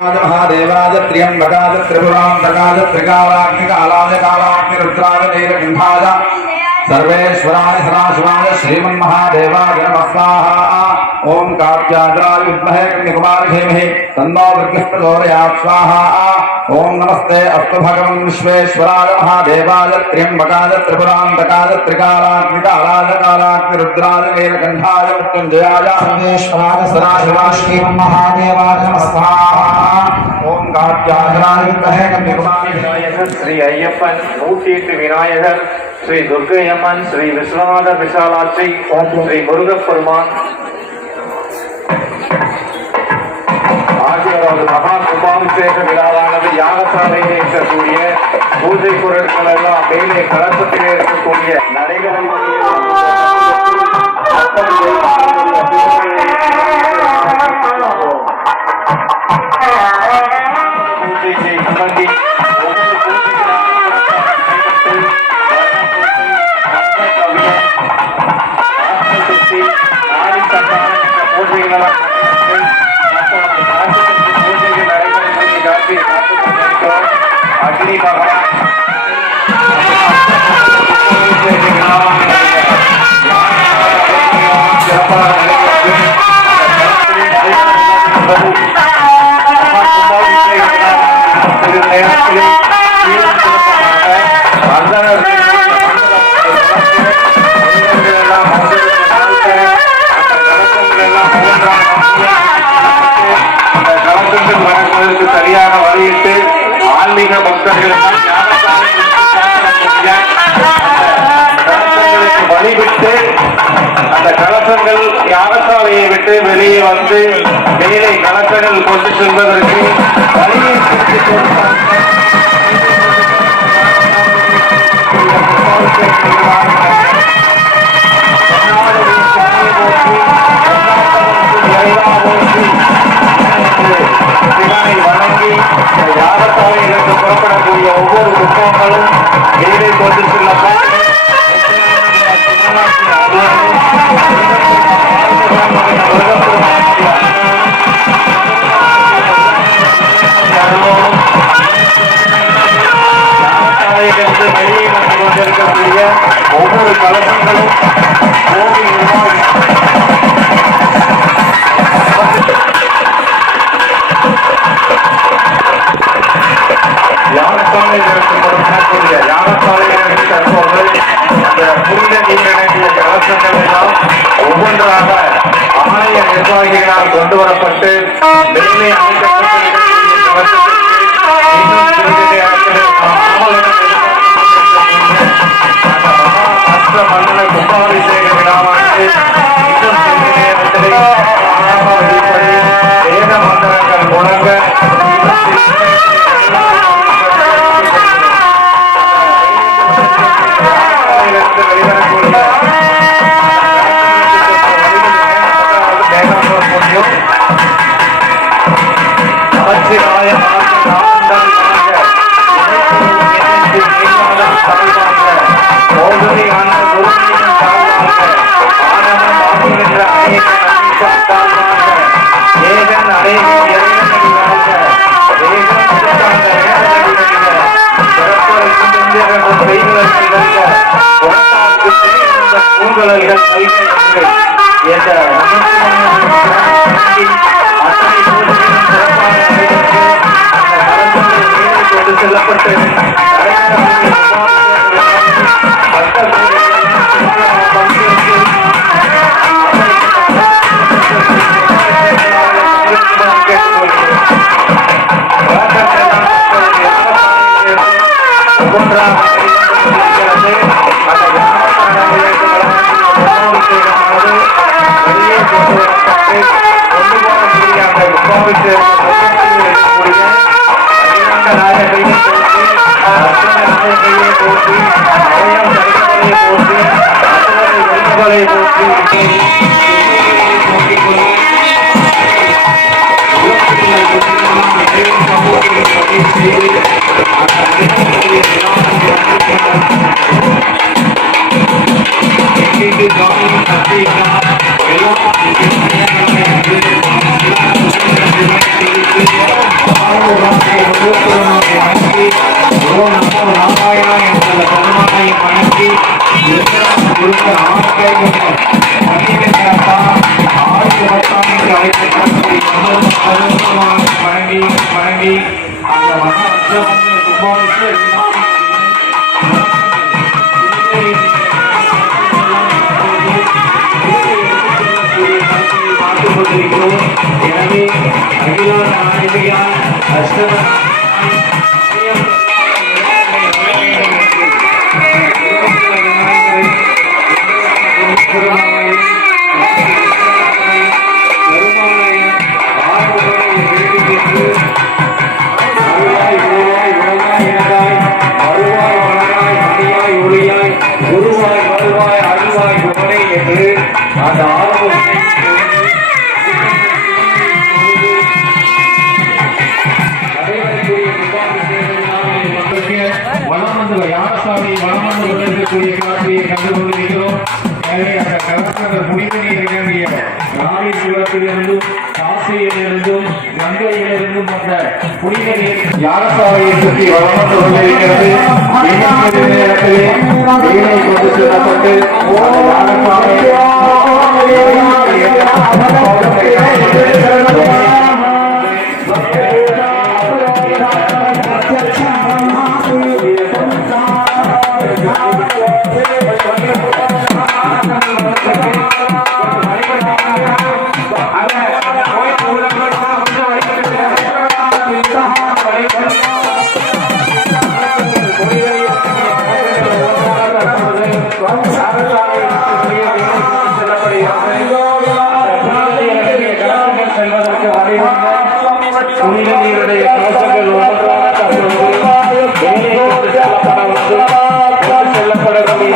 महादेवाय त्र्यंबकाय त्रिपुरांतकाय त्रिकालाग्निकालाय कालाग्निरुद्राय नीलकंठाय सर्वेश्वराय सदाशिवाय श्रीमन्महादेवाय नमः स्वाहा। ओम कात्यायनाय विद्महे कन्याकुमारी धीमहि तन्नो दुर्गः प्रचोदयात् स्वाहा। ओम नमस्ते अस्तु भगवन् विश्वेश्वराय महादेवाय त्र्यंबकाय त्रिपुरांतकाय त्रिकालाग्निकालाय कालाग्निरुद्राय नीलकंठाय मृत्युंजयाय सर्वेश्वराय सदाशिवाय श्रीमन्महादेवाय नमः स्वाहा। ओम कात्यायनाय विद्महे कन्याकुमारी விநாயகர் ஸ்ரீ ஐயப்பன் 108 விநாயகர் ஸ்ரீ துர்க்கையம்மன் ஸ்ரீ விஸ்வநாத விசாலாட்சி ஸ்ரீ முருகப்பெருமான் ஆகியோரது மகா கும்பாபிஷேக விழாவானது யாகசாலையில் இருக்கக்கூடிய பூஜை பொருட்கள் எல்லாம் மேலே கலசத்திலே இருக்கக்கூடிய நடைகளை अग्नि भगवान சரியாக வழியிட்டு ஆன்மீக பக்தர்களுக்கு வழிவிட்டு அந்த கலசங்கள் யாகசாலையை விட்டு வெளியே வந்து மேலே கலசங்கள் கொண்டு செல்வதற்கு வழியை வணங்கி யாகசாலைகளுக்கு புறப்படக்கூடிய ஒவ்வொரு புத்தகங்களும் மேலே கொண்டு செல்லப்படும். யாகசாலையிலிருந்து வெளியே வந்து கொண்டிருக்கக்கூடிய ஒவ்வொரு கலசங்களும் கோவில் நிர்வாகி யாகசாலையில் யாகசாலையில் தற்போது அந்த புனித நீரிணைய கலசங்கள் எல்லாம் ஒவ்வொன்றாக ஆலய நிர்வாகிகளால் கொண்டு வரப்பட்டு மேலே மண்டல கும்பாபிஷேக விழாவானது இன்னும் சிறிது நேரத்தில் வேத மந்திரங்கள் முழங்க செல்லப்பட்டு Thank you. வணங்கி வணங்கி அந்த கும்பாபிஷேக பார்த்துக் கொண்டிருக்கிறோம். எனவே அகிலான நாயகியான அஷ்டம அந்த வனமண்டல யானசாமி வனமண்டல இருக்கக்கூடிய காட்சியை கண்டு கொண்டிருக்கிறோம். எனவே அந்த கலசங்கள் முடிவு நீர் ராமேஸ்வரத்திலிருந்தும் காசியிலிருந்தும் கங்கையிலிருந்தும் வந்த புனித நீர் யானசாமியை சுற்றி வளர்ந்து கொண்டிருக்கிறது. நேரத்திலே வீணை கொண்டு செல்லப்பட்டு புனித நீருடைய கலசங்கள் செல்லப்படக்கூடிய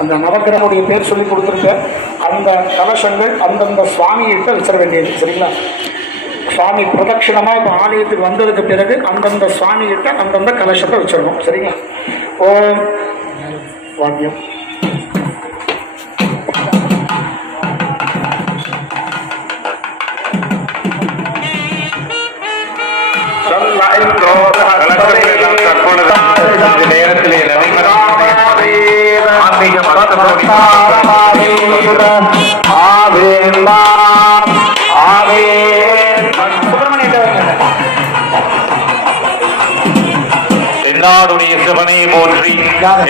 அந்த நவக்கிரகனுடைய பேர் சொல்லி கொடுத்துருக்க அந்த கலசங்கள் அந்தந்த சுவாமிகிட்ட வச்சிட வேண்டியது. சரிங்களா? சுவாமி பிரதட்சிணமாக இப்போ ஆலயத்துக்கு வந்ததுக்கு பிறகு அந்தந்த சுவாமிகிட்ட அந்தந்த கலசத்தை வச்சிடணும். சரிங்களா? ஓம் வாக்கியம் நேரத்திலே தென்னாடுடைய சிவனை போற்றி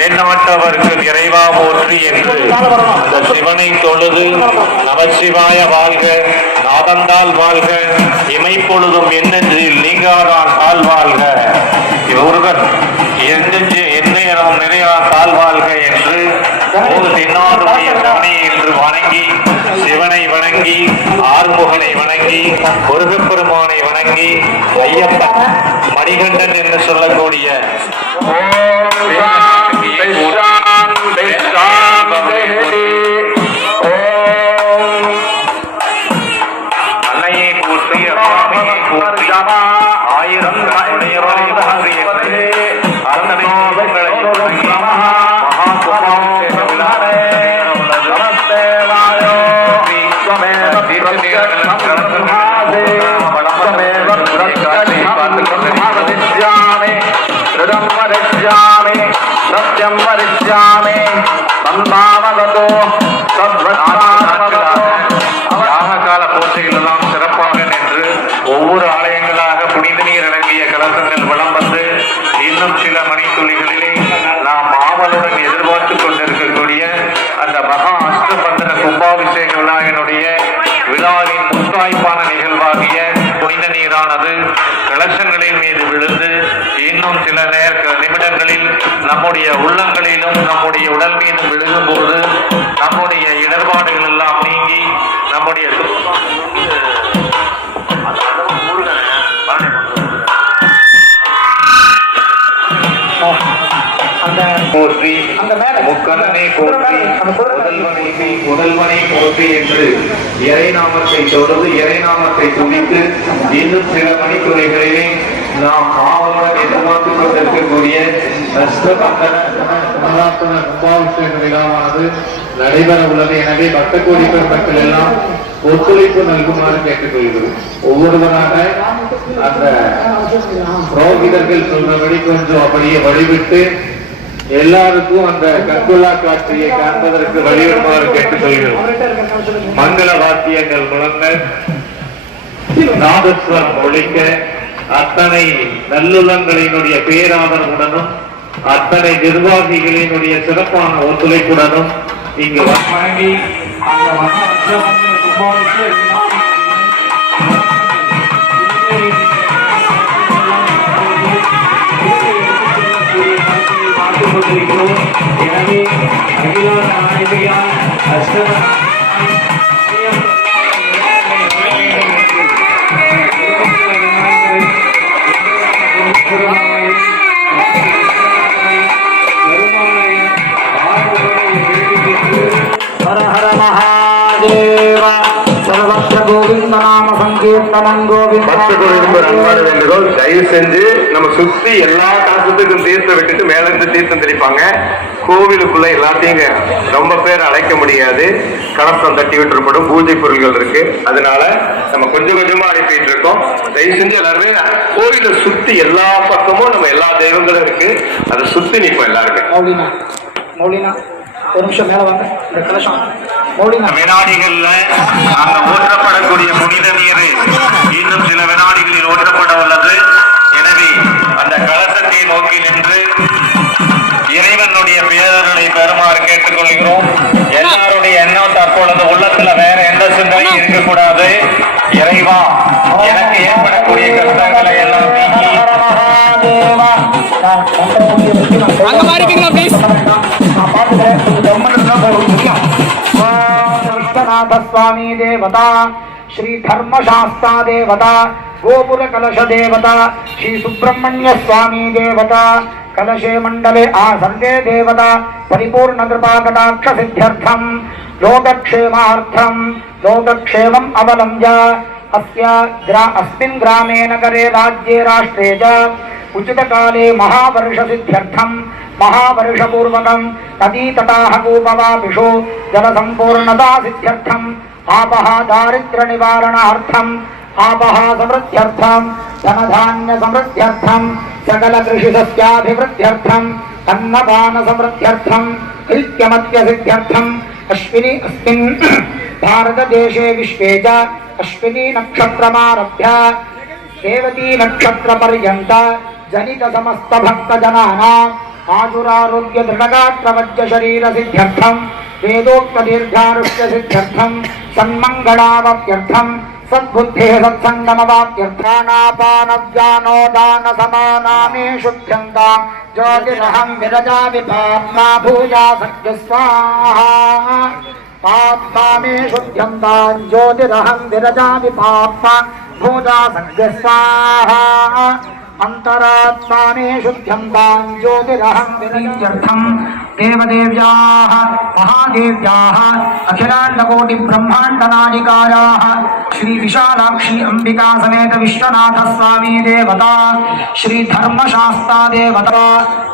எண்ணமற்றவருக்கு இறைவா போற்றி என்று அந்த சிவனை தொழுது நமச்சிவாய வாழ்க, நாதந்தால் வாழ்க, இமைப்பொழுதும் எண்ணத்தில் நீங்காதான் தாழ் வாழ்க, ஒருவர் எந்நேரம் நிறையா தாழ் வாழ்க என்று தென்னாடுடைய சிவனை என்று வணங்கி, சிவனை வணங்கி, ஆறுமுகனை வணங்கி, முருகப்பெருமானை வணங்கி, ஐயப்பன் மணிகண்டன் என்று சொல்லக்கூடிய அன்னையை போற்றி ஆயிரம் वदिष्यामि सत्यं वदिष्यामि तन्मामगतो யாககால பூஜைகள் எல்லாம் சிறப்பாக நின்று ஒவ்வொரு ஆலயங்களாக புனித நீர் அடங்கிய கலசங்கள் வலம் வந்து இன்னும் சில மணித்துளிகளிலே நாம் ஆவலுடன் எதிர்பார்த்து கொண்டிருக்கக்கூடிய அந்த மகா அஷ்டபந்தன கும்பாபிஷேக விழாவினுடைய விழாவின் முத்தாய்ப்பான நிகழ்வாகிய புனித நீரானது கலசங்களின் மீது விழுந்து இன்னும் சில நிமிடங்களில் நம்முடைய உள்ளங்களிலும் நம்முடைய உடல் மீதும் விழுகும் போது நம்முடைய இடர்பாடுகள் எல்லாம் நீங்கி நம்முடைய போற்றி முக்கண்ணனை போற்றி முதல்வனை போற்றி என்று இறைநாமத்தை தொடர்ந்து இறைநாமத்தை துணித்து இன்னும் சில மணித்துறைகளிலே நாம் ஆவலுடன் எதிர்பார்த்து கொண்டிருக்கக்கூடிய கும்பாபிஷேக விழாவானது நடைபெற உள்ளது. எனவே பக்த கோடி பெருமக்கள் எல்லாம் ஒத்துழைப்பு நல்குமாறு கேட்டுக்கொள்கிறோம். ஒவ்வொருவராக அந்த புரோகிதர்கள் சொல்றபடி கொஞ்சம் அப்படியே வழிவிட்டு எல்லாருக்கும் அந்த கண்கொள்ளா காட்சியை காண்பதற்கு வழிவிடுமாறு கேட்டுக்கொள்கிறோம். மங்கள வாத்தியங்கள் முழங்க நாதஸ்வரம் ஒழிக்க அத்தனை நல்லுள்ளங்களினுடைய பேராதரவுடனும் அத்தனை நிர்வாகிகளினுடைய சிறப்பான ஒத்துழைப்புடனும் இங்கு வழங்கி எனவே हर हर महादेव सर्वत्र गोविंद नाम संकीर्तनं गोविंद அன்பான வேண்டுகோள், தயவு செஞ்சு நம்ம சுத்தி எல்லா காசத்துக்கும் தீர்த்தம் விட்டுட்டு மேல இருந்து தீர்த்தம் தெளிப்பாங்க. கோவிலுக்குள்ள எல்லாத்தையும் ரொம்ப பேர் அழைக்க முடியாது, கலசம் தட்டி விட்டுப்படும், பூஜை பொருள்கள் இருக்கு. அதனால நம்ம கொஞ்சம் கொஞ்சமா அனுப்பிட்டு இருக்கோம். தயவு செஞ்சு எல்லாருமே கோவிலை சுத்தி எல்லா பக்கமும் நம்ம எல்லா தெய்வங்களும் இருக்கு, அதை சுத்தி நிற்போம் எல்லாருமே. ஒரு நிமிஷம் மேல வாங்க. இந்த கலசம் வினாடிகள்ல அங்க ஊற்றப்படக்கூடிய புனித நீர் இன்னும் சில வினாடிகளில் ஊற்றப்பட உள்ளது. எனவே அந்த கலசத்தை நோக்கி நின்று இறைவனுடைய பேரர்களை பெறுமாறு கேட்டுக்கொள்கிறோம். எல்லாருடைய எண்ணம் தற்பொழுது உள்ளத்துல வேற எந்த சிந்தனையும் இருக்கக்கூடாது. இறைவா, எனக்கு ஏற்படக்கூடிய கஷ்டங்களை எல்லாம் நீக்கி स्वामी देवता श्री धर्मशास्ता देवता गोपुर कलश देवता श्री सुब्रह्मण्य स्वामी देवता कलशे मंडले आसन्दे देवता परिपूर्ण कृपा कटाक्ष सिद्ध्यर्थम लोकक्षेमार्थम लोकक्षेमम् अवलम्ब्य अस्मिन् ग्रामे नगरे राज्ये राष्ट्रे च उचित काले महावर्ष सिद्ध्यर्थम महावर्ष पूर्वकं नदी तटाह कूपवापिषु जल संपूर्णता सिद्ध्यर्थम आपः दारिद्र्य निवारणार्थम आपः समृद्ध्यर्थम धनधान्य समृद्ध्यर्थम सकल कृषि सस्याभिवृद्ध्यर्थम अन्नपान समृद्ध्यर्थम ऐक्यमत्य सिद्ध्यर्थम अश्विनी अस्मिन् भारत देशे विश्वे च अश्विनी नक्षत्रमारभ्य रेवती नक्षत्र पर्यन्त जनित समस्त भक्त जनानां आजुरारोग्य दृढ़गात्रवज्य शरीर सिद्ध्यर्थम वेदोक्त दीर्घारुष्य सिद्ध्यर्थम सन्मंगलावप्यर्थम सद्बुद्धे सत्संगमवाप्यर्थानापान व्यानो दान समानामे शुद्ध्यन्तां ज्योतिरहं विरजामि पाप्मा भूजा सत्य स्वाहा पाप्मा मे शुद्ध्यन्तां ज्योतिरहं विरजामि पाप्मा भूजा सत्य स्वाहा अंतरात्मा मे शुद्ध्यन्तां ज्योतिरहं विरजाम्यर्थं देवदेव्याः महादेव्याः अखिलाण्डकोटि ब्रह्माण्डनादिकाराः श्री विशालाक्षी अंबिका समेत विश्वनाथ स्वामी देवता श्री धर्मशास्ता देवता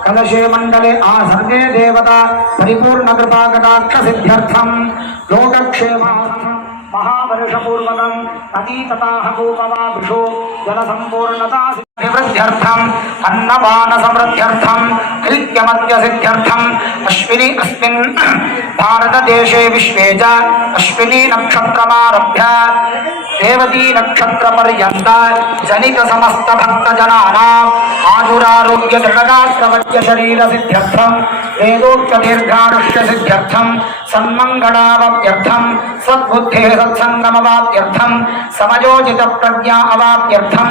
कलशे मंडले आसन्दे देवता परिपूर्ण कृपा कटाक्ष सिद्ध्यर्थं लोकक्षेमार्थं महावर्ष पूर्वकं नदी तटाह कूपवापिषु जल संपूर्णता अभिवृद्ध्यर्थम अन्नपान समृद्ध्यर्थम ऐक्यमत्य सिद्ध्यर्थम अश्विनी अस्मिन् भारत देशे विश्वे च अश्विनी नक्षत्रमारभ्य रेवती नक्षत्र पर्यन्त जनित समस्त भक्त जनानां आयुरारोग्य दृढगात्रवत्य शरीर सिद्ध्यर्थम वेदोक्त दीर्घायुष्य सिद्ध्यर्थम सन्मंगलावप्यर्थम सद्बुद्धे सत्संगमवाप्यर्थम समयोजित प्रज्ञा अवाप्यर्थम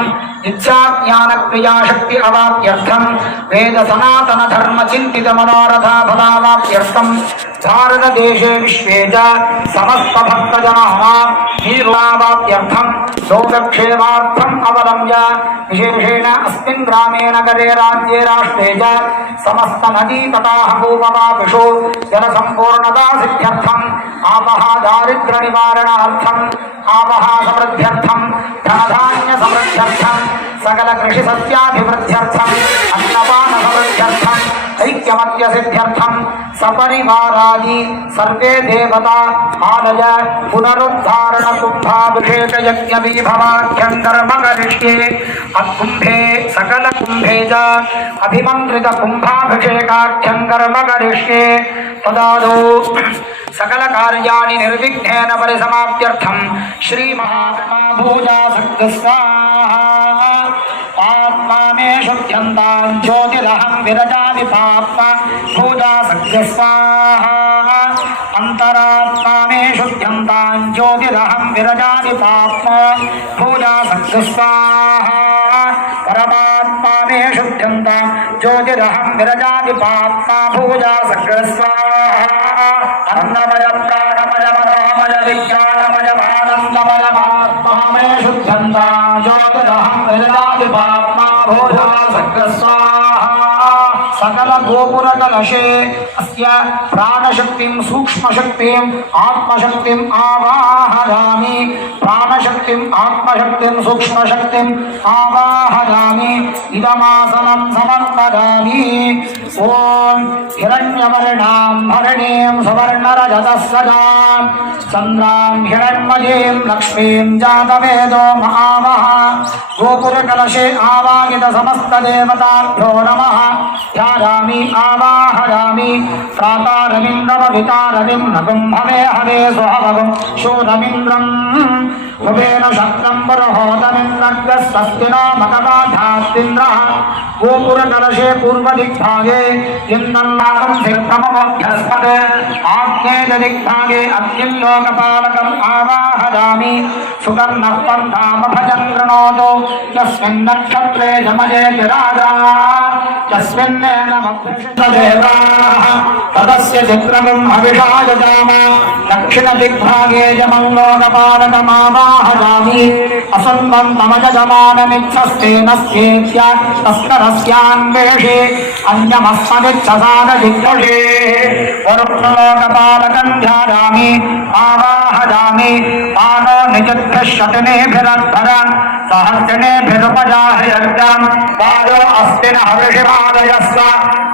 इच्छा ज्ञान क्रिया शक्ति अवाप्यर्थम वेद सनातन धर्म चिंतित मनोरथा फलावाप्यर्थम भारत देशे विश्वे च समस्त भक्त जनानां नीलावाप्यर्थम लोकक्षेमार्थम अवलम्ब्य विशेषेण अस्मिन् ग्रामे नगरे राज्ये राष्ट्रे च समस्त नदी तटाः कूपवापिषु जलसम्पूर्णता सिद्ध्यर्थम आपः दारिद्र्य निवारणार्थम आपः समृद्ध्यर्थम धनधान्य समृद्ध्यर्थम सकल कृषि सस्याभिवृद्ध्यर्थम अन्नपान समृद्ध्यर्थम ऐक्यमत्य सिद्ध्यर्थम सपरिवारादि सर्वे देवता आलय पुनरुद्धारण कुंभाभिषेक यज्ञ विभवाख्यं कर्म करिष्ये अकुंभे सकल कुंभे च अभिमंत्रित कुंभाभिषेकाख्यं कर्म करिष्ये तदादौ सकल कार्याणि निर्विघ्नेन परिसमाप्त्यर्थं श्री महाभूजा शक्ति स्वाहा आत्मा मे शुद्ध्यन्तां ज्योतिरहं विरजामि पाप्मा भूजा शक्ति स्वाहा अंतरात्मा मे शुद्ध्यन्तां ज्योतिरहं विरजामि पाप्मा भूजा शक्ति स्वाहा परमात्मा मे शुद्ध्यन्तां ज्योतिरहं विरजामि पाप्मा भूजा शक्ति स्वाहा अन्नमय प्राणमय मनोमय विज्ञानमय आनंदमय आत्मा मे शुद्ध्यन्तां ज्योतिरहं विरजामि पाप्मा भूजा शक्ति स्वाहा सकल गोपुर कलशे अस्य प्राणशक्तिं सूक्ष्मशक्तिं आत्मशक्तिं आवाहयामि प्राणशक्तिं आत्मशक्तिं सूक्ष्मशक्तिं आवाहयामि इदमासनं समर्पयामि ओम हिरण्यवर्णां भरणीं सुवर्णरजतस्सजां चन्द्रां हिरण्मयीं लक्ष्मीं जातवेदो महामः गोपुरकलशे आवाहित समस्तदेवताभ्यो नमः ध्यायामि आवाहयामि प्रातारविन्द्रमभितारविं नगुं हवे हवे सुहवगुं शूरमिन्द्रं हुवेन शक्तं बर्होदमिन्द्रस्वस्तिनो मकवाधास्तिन्द्रः गोपुरकलशे पूर्वदिग्भागे इन्द्रन्नागं सिद्धममोऽभ्यस्पदे आग्नेयदिग्भागे अग्निलोकपालकम् आवाहयामि सुवर्णः पन्थाम भजन् कृणोतु यस्मिन् नक्षत्रे जमयेति राजा यस्मिन्नेन मग्निषदेवाः तदस्य चित्रमं हविषा यजाम दक्षिणदिग्भागे जमं लोकपालकमावाहयामि असन्वन्तमयजमानमिच्छस्तेनस्येत्य तस्करस्यान्वेषे अन्यमस्मदिच्छसादजिग्रषे वरुणलोकपालकं ध्यायामि आवाहयामि तानो निजद्भ्यः शतनेभिरद्धरन् सहस्रिणेभिरुपजाहयज्ञं वायो अस्ति न हविषिमादयस्व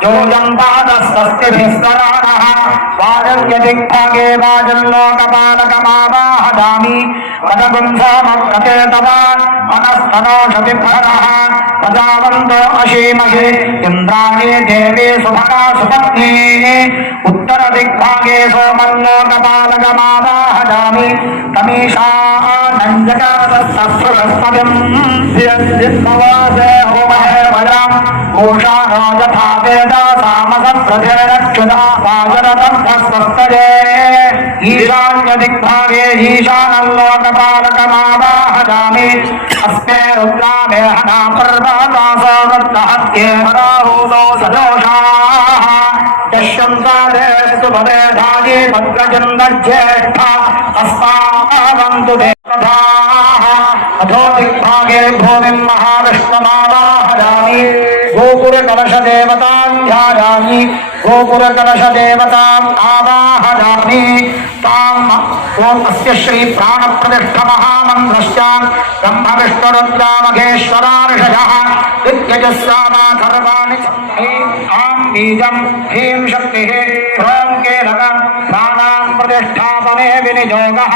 योजं पादस्वस्तिभिस्तराणः वायव्यदिग्भागे वाजल्लोकपालकमावाहयामि पदगुंसोमप्रचेतवान् मनस्तनोषविभरः प्रजावन्तो अशीमहि इन्द्राणी देवी सुभगा सुपत्नी उत्तरदिग्भागे सोमल्लोकपालकमावाहयामि तमीशानञ्जकादस्सबृहस्पतिं होमहे वयं घोषाणो यथा वेदा सामसप्रतिरक्षुदा वाजरदब्धस्वस्तये ईशान्यदिग्भागे ईशानल्लोकपालकमावाहयामि अस्मे रुद्रामे हना पर्वतासो वृत्तहत्ये हराहूतो सजोषाः यश्यन्तादे सुभवेधायि भद्रजन्दज्येष्ठा अस्मावन्तु देवताः अधो दिग्भागे भूमिं महाविष्णुमावाहयामि गोपुरकलशदेवतां ध्यायामि गोपुरकलशदेवताम् आवाहयामि ताम् ओम अस्य श्री प्राणप्रतिष्ठमहामन्त्रश्च ब्रह्मविष्णुरुद्रामघेश्वरार्षयः विद्यजस्वामाथर्वाणि आं बीजं ह्रीं शक्तिः ह्रौं केलकं प्राणां प्रतिष्ठापने विनियोगः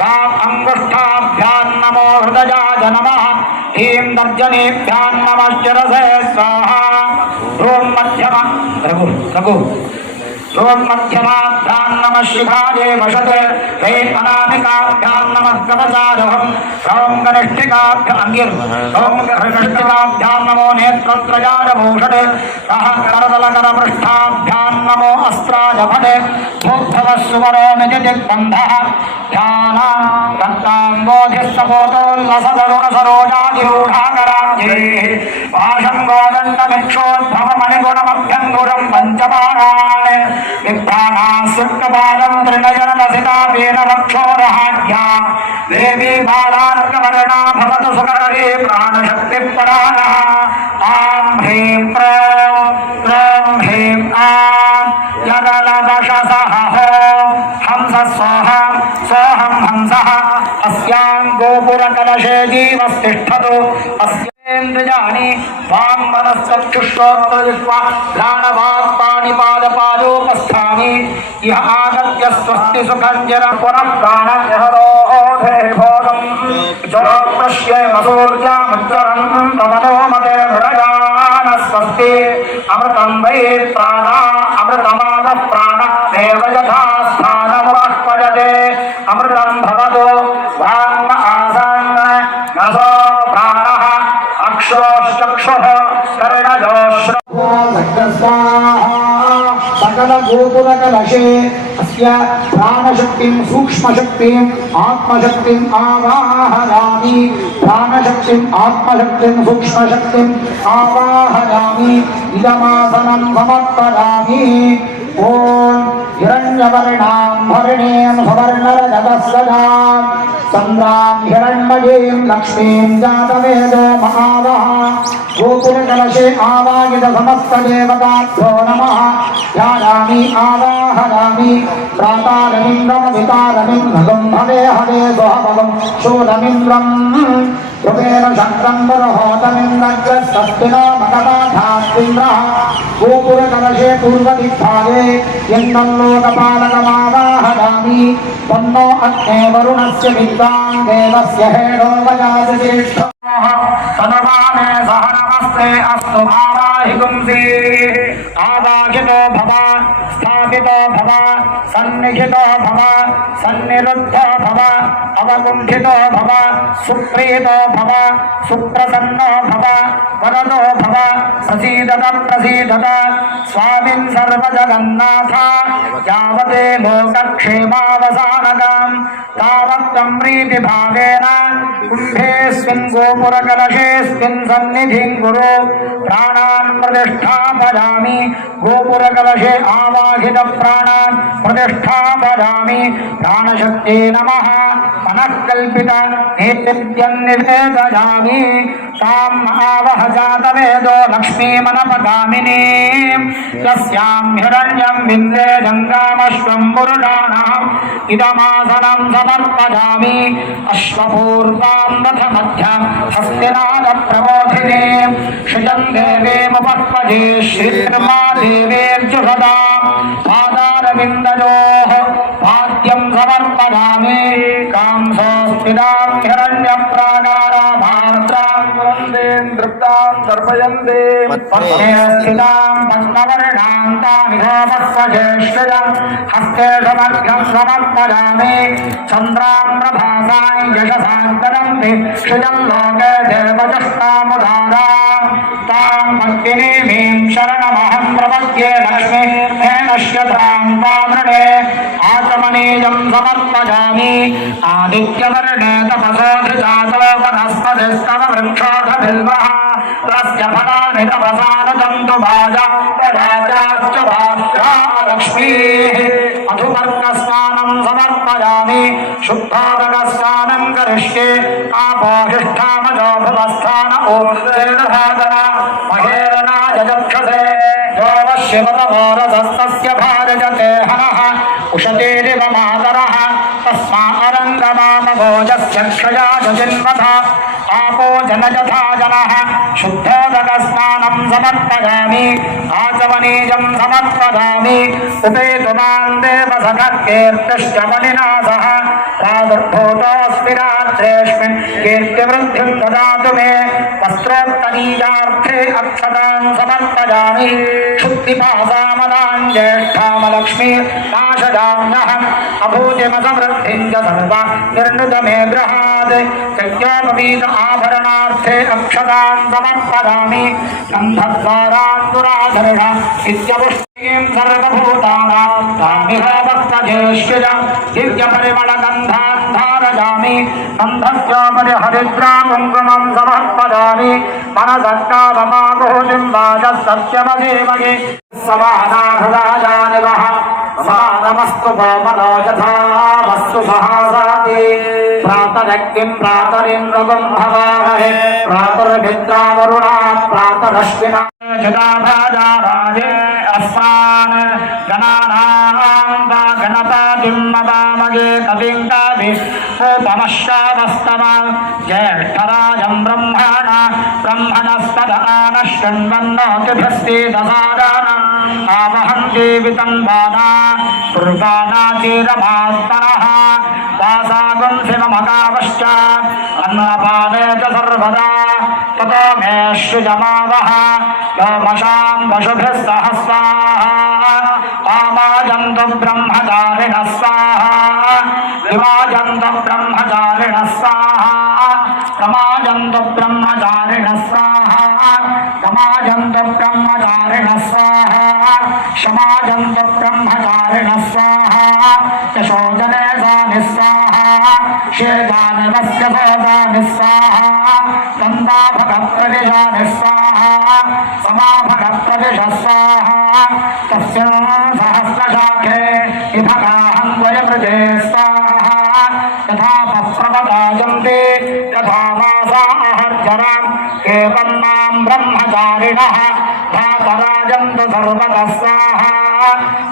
ताम् अङ्गुष्ठाभ्यां नमो हृदयाय नमः ीं दर्जनेभ्यां नमश्चरसे स्वाहा ॐ मध्यमा रघु मध्यमाभ्यां नमः शिखाये वशते हे अनामिकाभ्यां नमः कवचारोहं ॐ कनिष्ठिकाभ्यां नमो नेत्रत्रयाय भूषणे सह करतलकरपृष्ठाभ्यां नमो अस्त्राय भटे भूद्धवस्सुवरो निजदिग्बन्धः ध्यानाम्बोधिस्तपोतोल्लसतरुणसरोजादिरूढाकराब्जैः पाशं गोदण्डमिक्षोद्भवमणिगुणमभ्यङ्गुरं पञ्चमानान् विद्धानास्युक्तपादं त्रिनयनलसितापेन वक्षोरहाढ्या देवी बालार्कवर्णा भवतु सुकरी प्राणशक्तिपराणः आं ह्रीं ह्रीं आं यदलवशसः हंसः सोऽहं हंसः अस्यां गोपुरकलशे जीवस्तिष्ठतु अस्येन्द्रियाणि वाङ्मनश्चक्षुश्रोत्रजिह्वा घ्राणवाक्पाणिपादपादोपस्थानि इह आगत्य स्वस्ति सुखञ्जरं पुनः प्राणजहरोधे भोगम् जरोप्रश्येमसूर्यामुच्चरं तमनोमते हृदयान स्वस्ति अमृतं वै प्राणा अमृतमादः प्राण देव यथा स्थानमुपह्वजते अमृतं भवतो वाङ्म आसन् नसो प्राणः अक्षोश्चक्षुः कर्णयोश्रो सकल गोपुरकलशे अस्य प्राणशक्तिं सूक्ष्मशक्तिं आत्मशक्तिं आवाहयामि प्राणशक्तिं आत्मशक्तिं सूक्ष्मशक्तिं आवाहयामि इदमासनं समर्पयामि ओम हिरण्यवर्णां हरिणीं सुवर्णरजतस्वजां चन्द्रां हिरण्मयीं लक्ष्मीं जातवेदो महावः गोपुरकलशे आवाहित समस्तदेवताभ्यो नमः ध्यायामि आवाहयामि प्रातारमिन्द्रं वितारमिन्द्रं भवे हवे स्वहवं शूलमिन्द्रं कृपेण शक्रं वरहोतमिन्द्रस्वस्तिनो भगवधात्विन्द्रः गोपुरकलशे पूर्वदिग्भागे यन्नल्लोकपालकमावाहयामि तन्नो अग्ने वरुणस्य विद्वान् देवस्य हेडो वजातिष्ठः तनवामे सह नमस्ते अस्तु भावाहि पुंसि आवाहितो भव स्थापितो भव सन्निहितो भव सन्निरुद्धो भव अवकुण्ठितो भव सुप्रीतो भव सुप्रसन्नो भव वरदो भव ससीदत प्रसीदत स्वामिन् सर्वजगन्नाथ यावते लोकक्षेमावसानकाम् तावत्तं प्रीतिभावेन कुम्भेऽस्मिन् गोपुरकलशेऽस्मिन् सन्निधिं कुरु प्राणान् प्रतिष्ठापयामि गोपुरकलशे आवाहित प्राणान् प्रतिष्ठापयामि प्राणशक्ते नमः मनः कल्पित नैवेद्यं निवेदयामि ताम् आवह जातवेदो लक्ष्मीमनपगामिनीं यस्यां हिरण्यं विन्द्रे जङ्गामश्वं पुरुषाणाम् इदमासनं समर्पयामि अश्वपूर्वां रथमध्यं हस्तिनादप्रबोधिनीं श्रियं देवीमुपह्वजे श्रीर्मा देवेर्जुषदां पादारविन्दयोः पाद्यं समर्पयामि कांसोऽस्मिनां हिरण्यप्राणाराभार्त्रां वन्दें तृप्तां तर्पयन्ते स्थितां पद्मवर्णां तामिहोपस्वजेष्ठयं हस्तेषमर्घ्यं समर्पयामि चन्द्रां प्रभासां यशसान्तरन्ति श्रियं लोके देवजष्टामुदारां तां भक्तिनीमीं शरणमहं प्रपद्ये लक्ष्मीर्मेणश्यतां वामृणे आचमनीयं समर्पयामि आदित्यवर्णे तपसोऽधिजातो वनस्पतिस्तव वृक्षोऽधबिल्वः तस्य फलानि तपसानजन्तु भाजाश्च भाष्या लक्ष्मीः मधुपर्कस्नानं समर्पयामि शुद्धोदकस्नानं करिष्ये आपोहिष्ठामजो भुवस्थान ऊर्ध्वेर्भाजन महेरनाय चक्षसे योगशिवतमोरसस्तस्य भारजते हनः उशतीरिव मातरः तस्मा अरङ्गमामभोजस्य क्षया जजिन्वथ आपो जनयथा जनः शुद्धोदकस्नानं समर्पयामि आचमनीयं समर्पयामि उपेतुमां देवसखर्केर्तिश्च मणिना सह प्रादुर्भूतोऽस्मिन् गात्रेऽस्मिन् कीर्तिवृद्धिं ददातु मे वस्त्रोत्तरीयार्थे अक्षतां समर्पयामि शुद्धिपासामलां ज्येष्ठामलक्ष्मी नाशयाम्यहम् अभूतिमसमृद्धिं च सर्वा निर्णुत मे गृहात् यज्ञोपवीत आभरणार्थे अक्षतां समर्पयामि गन्धद्वारान्तुराधर्ष इत्यपुष्टिं सर्वभूतानां तामिह भक्तजेष्ठिजं दिव्यपरिमलगन्धान् धारयामि गन्धस्योपरि हरिद्रा कुङ्कुमं समर्पयामि मनसक्कावमागोहिं वाचस्तस्यमधीमहि समानाहृदायानिवः समानमस्तु भवमनो यथा वस्तु सहासाति प्रातरग्निं प्रातरिन्द्रगं भवामहे प्रातर्भिद्रावरुणात् प्रातरश्विना जदाभाजाराजे अस्मान् गणानां वा गणपतिं नमामहे कविं कविमुपमश्रावस्तमं ज्येष्ठराजं ब्रह्मणस्पद आनश्वन्वन्नोतिभस्ति दधादानम् आवहं जीवितं बाणा पूर्वाणाचीरमात्मनः वासागुं शिवमकावश्च अन्नपाने च सर्वदा ततो मे सृजमावह योमशां वशुभिः सह स्वाहा आमाजन्तु ब्रह्मचारिणः स्वाहा विमाजन्तु ब्रह्मचारिणः स्वाहा प्रमाजन्तु ब्रह्मचारिणः स्वाहा समाजन्तु ब्रह्मचारिणः स्वाहा समाजन्तु ब्रह्मचारिणः स्वाहा यशोजने सानि स्वाहा शेजानवस्य सोदानि स्वाहा वन्दाभगप्रदिशानि स्वाहा समाभगप्रदिश स्वाहा तस्य सहस्रशाखे विभगाहं वयमृजे स्वाहा यथा प्रवदायन्ते तथा वासाहर्जराम् एवं मां ब्रह्मचारिणः भातराजन्तु सर्वतः स्वाहा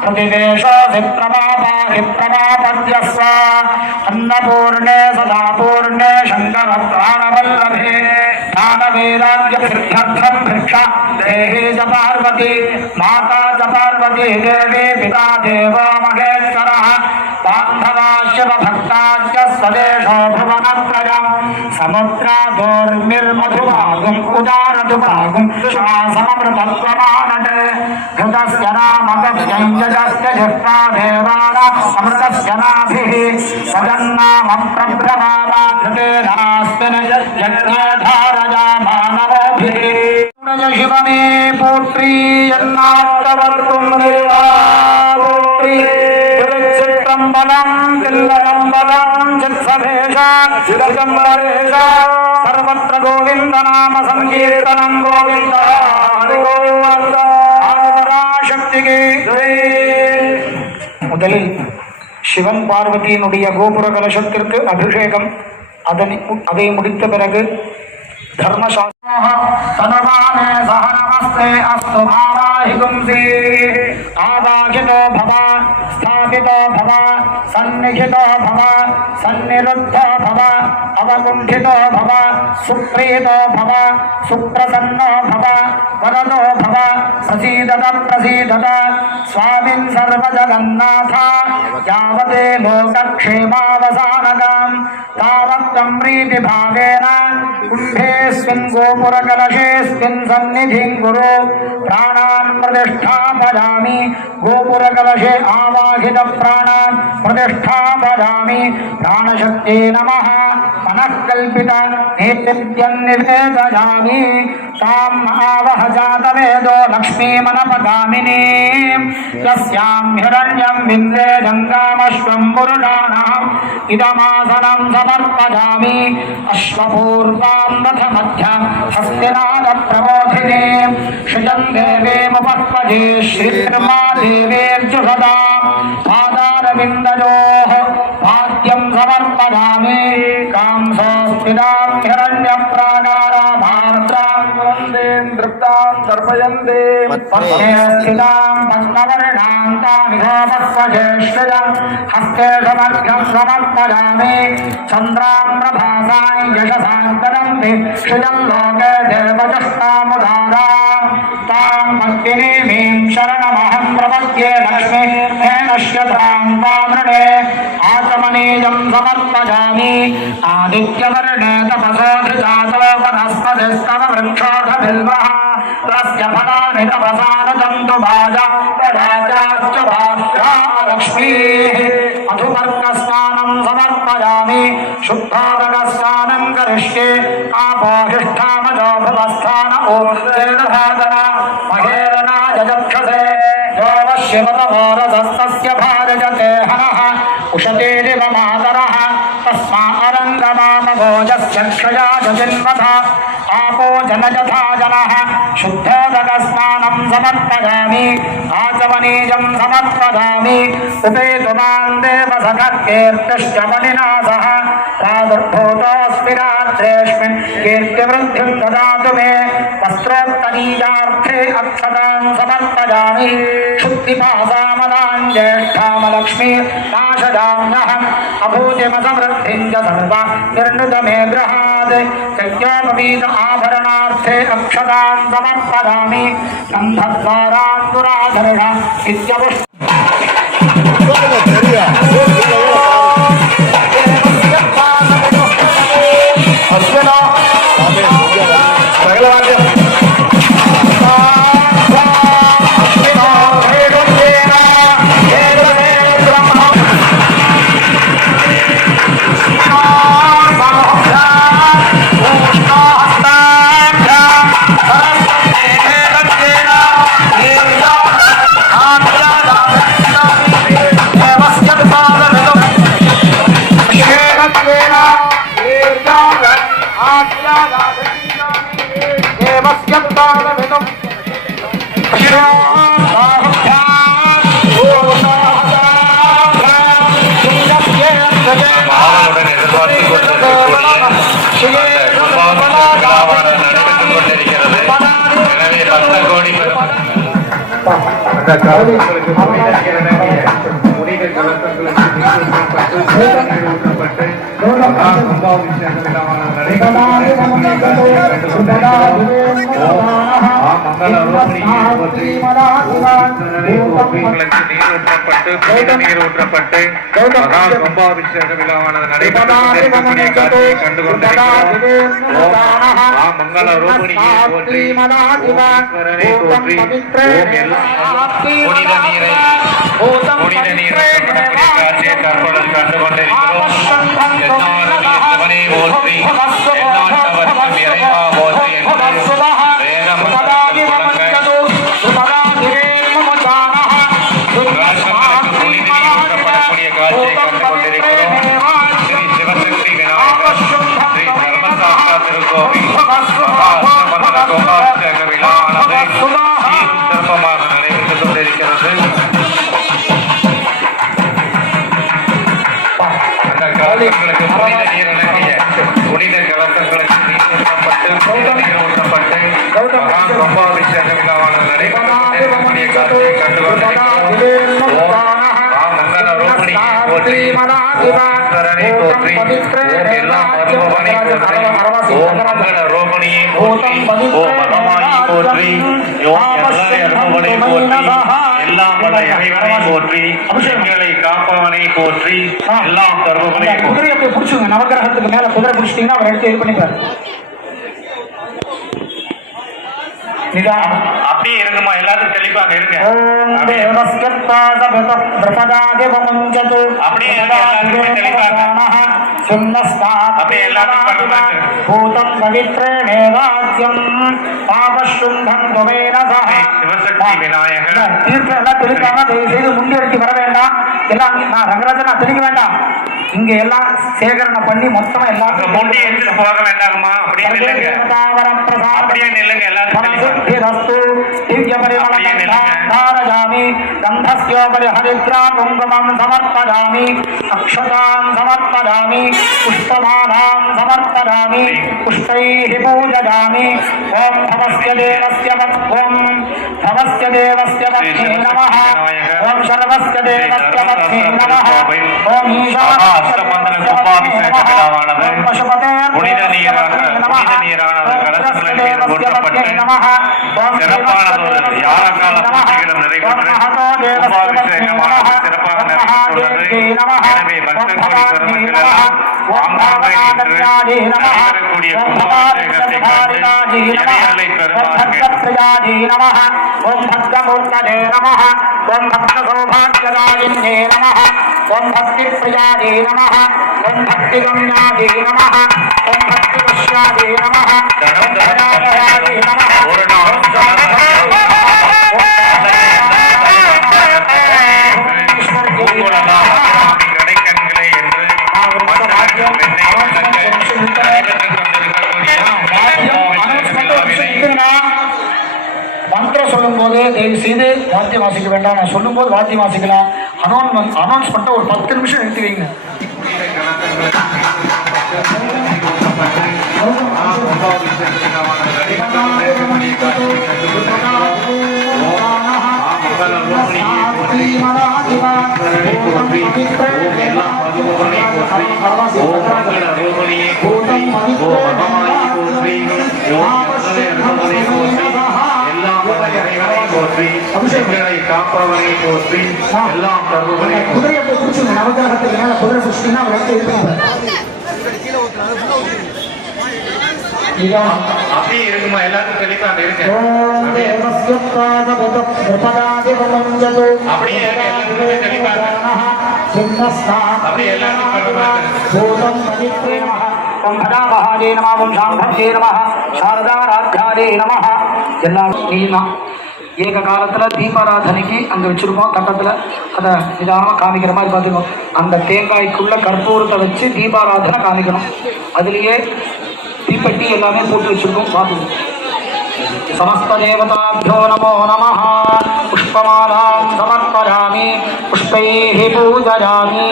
प्रतिवेशोऽसि प्रमापाहि प्रमापद्य अन्नपूर्णे सदा पूर्णे शङ्करप्राणवल्लभे ज्ञानवैराग्यसिद्ध्यर्थं भिक्षा देहि च पार्वती माता च पार्वती देवी पिता देवो महेश्वरः बान्धवा शिवभक्ताश्च स्वदेशो भुवनत्रयम् समुद्रादोर्मिर्मधुभागुम् उदारदुभागुम् श्वासममृतत्वमानटे घृतस्य नामकव्यञ्जस्य जिह्वा देवानाम् अमृतस्य नाभिः सजन्नाम प्रभ्रमावा घृतेनास्मिन् यज्ञधारया मानवोभिः शिवने पोत्री यन्नाट्टवर्तुं पोत्री चित्रम्बलं तिल्लकम्बलं चित्सभेषात् चिरजम्बरेषा सर्वत्र गोविन्दनाम संकीर्तनं गोविन्द हरि गोविन्द ஆதிபராசக்திக்கு முதலில் சிவன் பார்வதியினுடைய கோபுர கலசத்திற்கு அபிஷேகம் அதை முடித்த பிறகு धर्मशास्त्रने सह नमस्ते अस्तु भावाहिगुंसी आवाहितो भव स्थापितो भव सन्निहितो भव सन्निरुद्धो भव अवकुण्ठितो भव सुप्रीतो भव सुप्रसन्नो भव वरदो भव प्रसीदत प्रसीदत स्वामिन् सर्वजगन्नाथ यावते लोकक्षेमावसानकां तावत्तं प्रीतिभावेन कुम्भेऽस्मिन् गोपुरकलशेऽस्मिन् सन्निधिं कुरु प्राणान् प्रतिष्ठापयामि गोपुरकलशे आवाहित प्राणान् प्रतिष्ठापयामि प्राणशक्ते नमः मनः कल्पित नैवेद्यं निवेदयामि ताम् आवह जातवेदो लक्ष्मीमनपगामिनीं यस्यां हिरण्यं विन्द्रे जङ्गामश्वं पुरुषाणाम् इदमासनं समर्पयामि अश्वपूर्वां रथमध्यं हस्तिनादप्रबोधिनीं श्रियं देवीमुपस्पदे श्रीर्मा देवेर्जुषदां पादारविन्दयोः पाद्यं समर्पयामि कांसोऽस्मिनां हिरण्यप्राणाराभार्त्रां वन्दें तृप्तां तर्पयन्ते पद्मे स्थितां पद्मवर्णां तामिहोपस्पदेश्रियं हस्ते समर्घ्यं समर्पयामि चन्द्रां प्रभासां यशसां तदन्ति श्रियं लोके देवजष्टामुदारां तां पद्मिनीं शरणमहं प्रपद्ये लक्ष्मी हे नश्यतां वामृणे आचमनि आचमनीयं समर्पयामि आदित्यवर्णे तपसो धृजातो वनस्पतिस्तव वृक्षोऽधबिल्वः तस्य फलानि तपसा न जन्तु भाजाश्च भाष्या लक्ष्मीः मधुपर्कस्नानं समर्पयामि शुद्धोदकस्नानं करिष्ये आपोहिष्ठामजो भुवस्थान ऊर्ध्वेदधातन महेरणाय चक्षसे यो वश्यवतमोरधस्तस्य भारजते हनः उशतीरिव मातरः तस्मा अरङ्गमामभोजस्य क्षया जजिन्वथ आपो जनयथा जनः शुद्धोदकस्नानं समर्पयामि आचमनीयं समर्पयामि उपेतुमान् देवसखकीर्तिश्च मणिना सह प्रादुर्भूतोऽस्मि रात्रेऽस्मिन् कीर्तिवृद्धिं ददातु मे वस्त्रोत्तरीयार्थे अक्षतां समर्पयामि शुद्धिपासामदां ज्येष्ठामलक्ष्मी नाशयाम्यहम् अभूतिमसमृद्धिं च सर्वा निर्णुत मे गृहात् यज्ञोपवीत आभरणार्थे अक्षतां समर्पयामि गन्धद्वारान्तुराधर्ष इत्यवुष्ट ஆவலுடன் எதிர்பார்த்துக் கொண்டிருக்கிறது. எனவே பக்த கோடி அந்த கலசங்களுக்கு புனித கலசங்களுக்கு ஊற்றப்பட்டு கும்பாபிஷேகம் நீர் ஊற்றப்பட்டு கும்பாபிஷேக விழாவானது நடைபெற்று காட்சியை கண்டு கொண்டிருக்கிறோம். மங்கள ரோகிணியை போற்றி ஈஸ்வரனை போற்றி புனித நீரை காட்சியை தற்பொழுது கண்டு கொண்டிருக்கிறோம். சிவனை போற்றி எந்நாட்டவர்க்கும் இறைவா போற்றி என்று வேதம் புனித நீர் ஊற்றப்படக்கூடிய காட்சியை கண்டு கொண்டிருக்கிறோம். ஸ்ரீ சிவசக்தி விநாயகர் ஸ்ரீ தர்மசாஸ்தா திருக்கோவில் மகாசமந்த கும்பாபிஷேக விழாவானது சிறப்பமாக நடைபெற்றுக் கொண்டிருக்கிறது. அந்த கலசங்களுக்கு புனித நீர் இறங்கிய புனித கலசங்களுக்கு நீர் ஊற்றப்பட்டு புனித நீர் ஊற்றப்பட்டு மகா கும்பாபிஷேக விழாவானது நடைபெற்றுக் கொண்டிருக்கக்கூடிய காட்சியை கண்டு கொண்டிருக்கிறோம். மங்கள ரோகிணியை போற்றி ஈஸ்வரனை போற்றி எல்லாம் வருபவனை போற்றி ஓம் மங்கள ரோகிணியை போற்றி ஓம் மகமாயை போற்றி ஓம் எல்லாரை அருபவனை போற்றி எல்லாம் வல்ல இறைவனை போற்றி எங்களை காப்பவனை போற்றி எல்லாம் தருபவனை போற்றி. குதிரையை போய் பிடிச்சுங்க. நவகிரகத்துக்கு மேல குதிரை பிடிச்சிட்டீங்கன்னா அவர் எடுத்து இது பண்ணிப்பாரு. அப்படியே இருங்கம்மா, எல்லாத்துக்கும் தெளிவாக இருங்க. அப்படியே சிவசக்தி விநாயகர் எல்லாம் தெளிக்காம செய்து முன்னெடுத்து வர வேண்டாம். எல்லாம் நான் ரங்கராஜன் நான் தெளிக்க வேண்டாம். இங்க எல்லாம் சேகரணை பண்ணி மொத்தமா எல்லாரும் முண்டி எடுத்துட்டு போக வேண்டாங்கம்மா. அப்படியே நில்லுங்க, அப்படியே நில்லுங்க. எல்லாரும் धारयामि गन्धस्योपरि हरिद्रा कुङ्कुमं समर्पयामि अक्षतां समर्पयामि पुष्पमालां समर्पयामि पुष्पैः पूजयामि ॐ भवस्य देवस्य पत्न्ये नमः ॐ सर्वस्य देवस्य पत्न्ये नमः ॐ पशुपते புனித நீரானது கலசங்களில் நீர் ஊற்றப்பட்டு சிறப்பானதொரு யாககால பூஜைகளும் நிறைவேற்று கும்பாபிஷேகமானது சிறப்பாக சிறப்பாக நடைபெற்றுள்ளது. எனவே பக்தர் கோடி பெருமக்கள் எல்லாம் ஆங்காங்கே நின்று நடைபெறக்கூடிய கும்பாபிஷேகத்தை கண்டு இறையருளை பெறுமாறு கேட்டுக்கொள்கிறோம். ஓம் பக்தமூர்த்ததே நமः. ஓம் பக்த சௌபாக்யதாயினே நமः. ஓம் பக்தி பிரியாதே நமः. ஓம் பக்தி கம்யாதே நமः. ஓம் பக்தி புஷ்யாதே நமः. ஓம் தயாதயாதே நமः. ஒரு நாள் கடைக்கண்களை என்று மந்திரம் சொல்லும் போது தயவு செய்து வாத்தியம் வாசிக்க வேண்டாம். நான் சொல்லும் போது வாத்தியம் வாசிக்கலாம். அனௌன்ஸ் பண்ணிட்டு ஒரு 10 நிமிஷம் நிறுத்தி வைங்க. காப்பவனை போற்றி எல்லாம் தருவனை குதிரையை போய் பிடிச்சிங்க. நவகிரகத்துக்கு மேல குதிரை பிடிச்சிங்கன்னா அவர் அப்படியே இருக்குமா? எல்லாருக்கும் தெளிவா இருக்கு. அப்படியே எல்லாருக்குமே தெளிவா அப்படியே மகாதே நம. ஓம் சாம்பே நம. சாரதாராத்யாதே நம. எல்லாம் நீதான் ஏக காலத்தில் தீபாராதனைக்கு அங்கே வச்சுருக்கோம். கட்டத்தில் அதை நிதானமாக காமிக்கிற மாதிரி பார்த்துக்கணும். அந்த தேங்காய்க்குள்ளே கற்பூரத்தை வச்சு தீபாராதனை காமிக்கணும். அதுலேயே தீப்பெட்டி எல்லாமே போட்டு வச்சுருக்கோம். பார்த்துக்கணும். समस्त देवताभ्यो नमो नमः. पुष्पमालां समर्पयामि. पुष्पैः पूजयामि.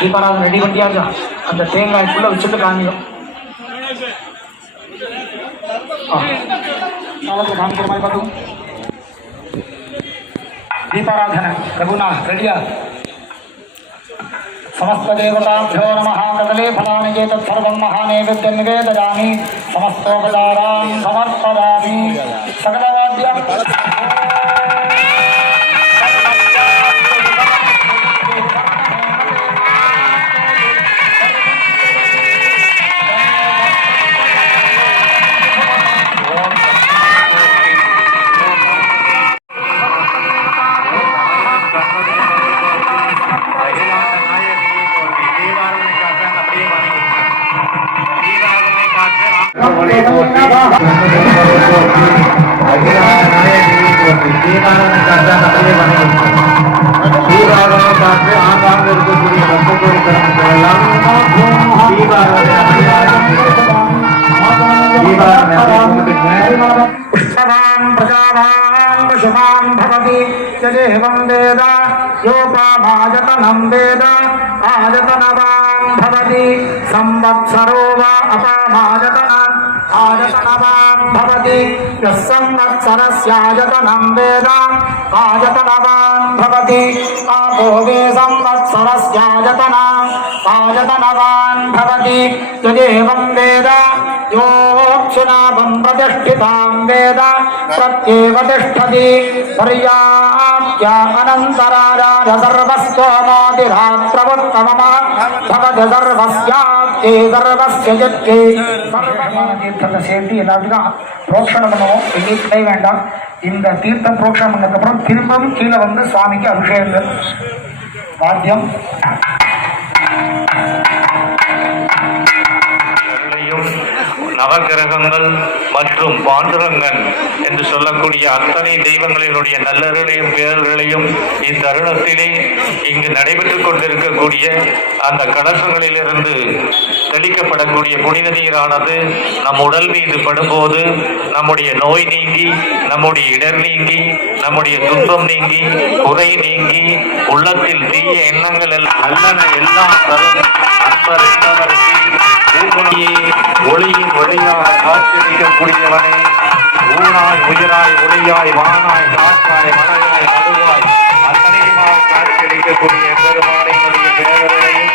दीपाराधन रेडी பண்ணியாச்சா? அந்த தேங்காய்க்குள்ள வச்சுட்டு காமிக்கும். காமிக்கிற மாதிரி பார்த்துக்கணும். दीपाराधन रघुना रेडिया. समस्त देवताभ्यो नमः. कदले फलानि एतत्सर्वं महानैवेद्यं निवेदयामि. समस्तोपचारान् समर्पयामि. सकलवाद्य पुष्पवान् प्रजावान् पशुमान् भवति यदेवं वेद योपामायतनं वेद आयतनवान् भवति संवत्सरो वा अपामायतनम् आयतनवान् भवति यः संवत्सरस्यायतनं वेद आयतनवान् भवति आपो वे संवत्सरस्यायतनम् आयतनवान् भवति यदेवं वेद योक्षुनाभं प्रतिष्ठितां वेद प्रत्येव तिष्ठति पर्याप्त्य अनन्तराराध सर्वस्वमादिरात्रवत्तमः भवति सर्वस्याप्ते सर्वस्य यत्ते தீர்த்தத்தை சேர்த்து எல்லாத்துக்கும் புரோக்ஷணம் பண்ணுவோம். எங்கேயும் கிடை வேண்டாம். இந்த தீர்த்தம் புரோக்ஷணம் பண்ணதுக்கப்புறம் திரும்பவும் கீழே வந்து சுவாமிக்கு அபிஷேகங்கள் வாத்தியம் நவகிரகங்கள் மற்றும் பாண்டுரங்கன் என்று சொல்லக்கூடிய அத்தனை தெய்வங்களினுடைய நல்லர்களையும் பேரர்களையும் இத்தருணத்திலே இங்கு நடைபெற்றுக் கொண்டிருக்கக்கூடிய அந்த கலசங்களிலிருந்து தெளிக்கப்படக்கூடிய புனித நீரானது நம் உடல் மீது படும்போது நம்முடைய நோய் நீங்கி, நம்முடைய இடர் நீங்கி, நம்முடைய துன்பம் நீங்கி, குறை நீங்கி, உள்ளத்தில் தீய எண்ணங்கள் எல்லாம் தரும் அன்பர் என்பவருக்கு ஒளியின் ஒளியாய் காட்சியளிக்கக்கூடியவனே, ஊனாய் உயிராய் ஒளியாய் வானாய் காற்றாய் மலையாய் மடுவாய் அத்தனையுமாக காட்சியளிக்கக்கூடிய பெருமானையுடைய பேரரையும்